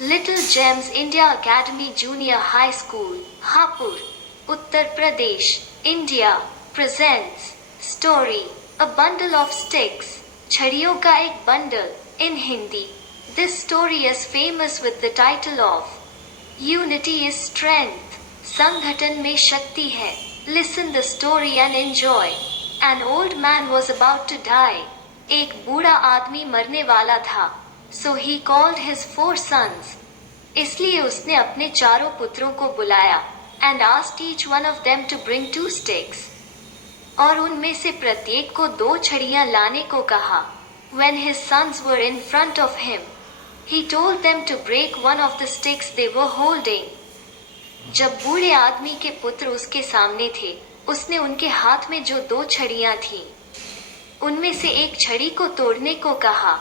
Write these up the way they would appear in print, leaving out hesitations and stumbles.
Little Gems India Academy Junior High School, Hapur, Uttar Pradesh, India presents story A Bundle of Sticks. छड़ियों का एक bundle in Hindi. This story is famous with the title of Unity is Strength. संगठन में शक्ति है. Listen the story and enjoy. An old man was about to die. एक बूढ़ा आदमी मरने वाला था. So he called his 4 sons. इसलिए उसने अपने चारों पुत्रों को बुलाया and asked each one of them to bring 2 sticks. और उनमें से प्रत्येक को 2 छड़ियां लाने को कहा. When his sons were in front of him, he told them to break one of the sticks they were holding. जब बूढ़े आदमी के पुत्र उसके सामने थे, उसने उनके हाथ में जो 2 छड़ियां थीं, उनमें से एक छड़ी को तोड़ने को कहा.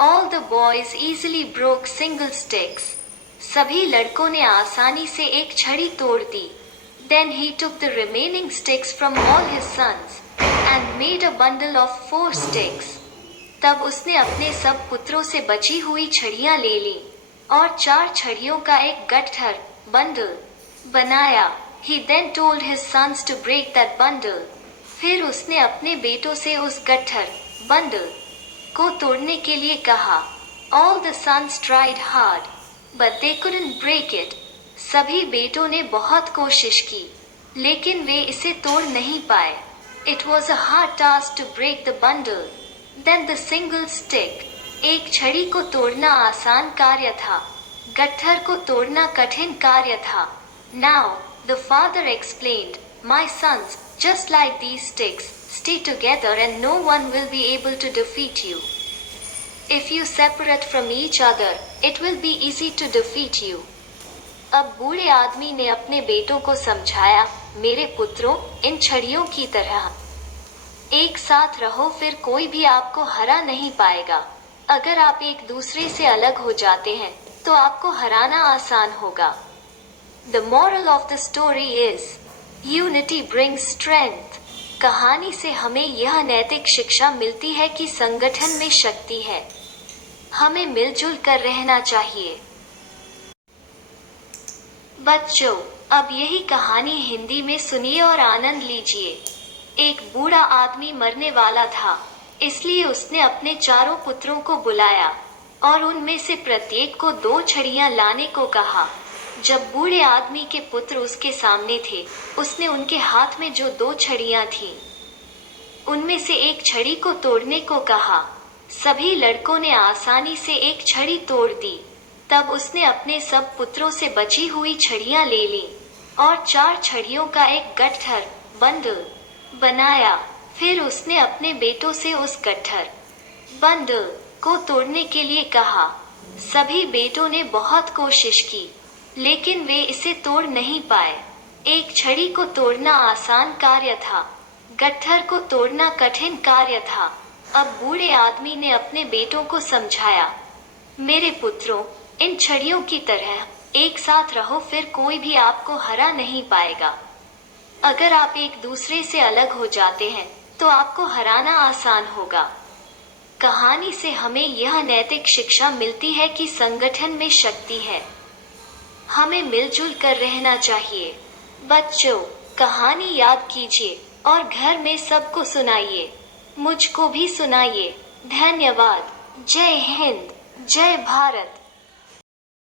All the boys easily broke single sticks. सभी लड़कों ने आसानी से एक छड़ी तोड़ दी. Then he took the remaining sticks from all his sons and made a bundle of 4 sticks. तब उसने अपने सब पुत्रों से बची हुई छड़ियां ले ली और 4 छड़ियों का एक गट्ठर बंडल बनाया. He then told his sons to break that bundle. फिर उसने अपने बेटों से उस गट्ठर बंडल को तोड़ने के लिए कहा. All the sons tried hard, but they couldn't break it. सभी बेटों ने बहुत कोशिश की, लेकिन वे इसे तोड़ नहीं पाए. It was a hard task to break the bundle. Then the single stick. एक छड़ी को तोड़ना आसान कार्य था, गट्ठर को तोड़ना कठिन कार्य था. Now, the father explained, My sons, just like these sticks, stay together and no one will be able to defeat you. If you separate from each other, it will be easy to defeat you. अब बूढ़े आदमी ने अपने बेटों को समझाया, मेरे पुत्रों, इन छड़ियों की तरह एक साथ रहो, फिर कोई भी आपको हरा नहीं पाएगा. अगर आप एक दूसरे से अलग हो जाते हैं, तो आपको हराना आसान होगा. The moral of the story is, Unity brings strength. कहानी से हमें यह नैतिक शिक्षा मिलती है कि संगठन में शक्ति है. हमें मिलजुल कर रहना चाहिए. बच्चों, अब यही कहानी हिंदी में सुनिए और आनंद लीजिए. एक बूढ़ा आदमी मरने वाला था, इसलिए उसने अपने चारों पुत्रों को बुलाया और उनमें से प्रत्येक को 2 छड़ियां लाने को कहा. जब बूढ़े आदमी के पुत्र उसके सामने थे, उसने उनके हाथ में जो 2 छड़ियां थीं, उनमें से एक छड़ी को तोड़ने को कहा. सभी लड़कों ने आसानी से एक छड़ी तोड़ दी. तब उसने अपने सब पुत्रों से बची हुई छड़ियां ले ली और 4 छड़ियों का एक गट्ठर बंडल बनाया. फिर उसने अपने बेटों से उस गट्ठर बंडल को तोड़ने के लिए कहा. सभी बेटों ने बहुत कोशिश की, लेकिन वे इसे तोड़ नहीं पाए. एक छड़ी को तोड़ना आसान कार्य था, गट्ठर को तोड़ना कठिन कार्य था. अब बूढ़े आदमी ने अपने बेटों को समझाया, मेरे पुत्रों, इन छड़ियों की तरह एक साथ रहो, फिर कोई भी आपको हरा नहीं पाएगा. अगर आप एक दूसरे से अलग हो जाते हैं, तो आपको हराना आसान होगा. कहानी से हमें यह नैतिक शिक्षा मिलती है कि संगठन में शक्ति है. हमें मिलजुल कर रहना चाहिए. बच्चों, कहानी याद कीजिए और घर में सबको सुनाइए. मुझको भी सुनाइए. धन्यवाद. जय हिंद, जय भारत.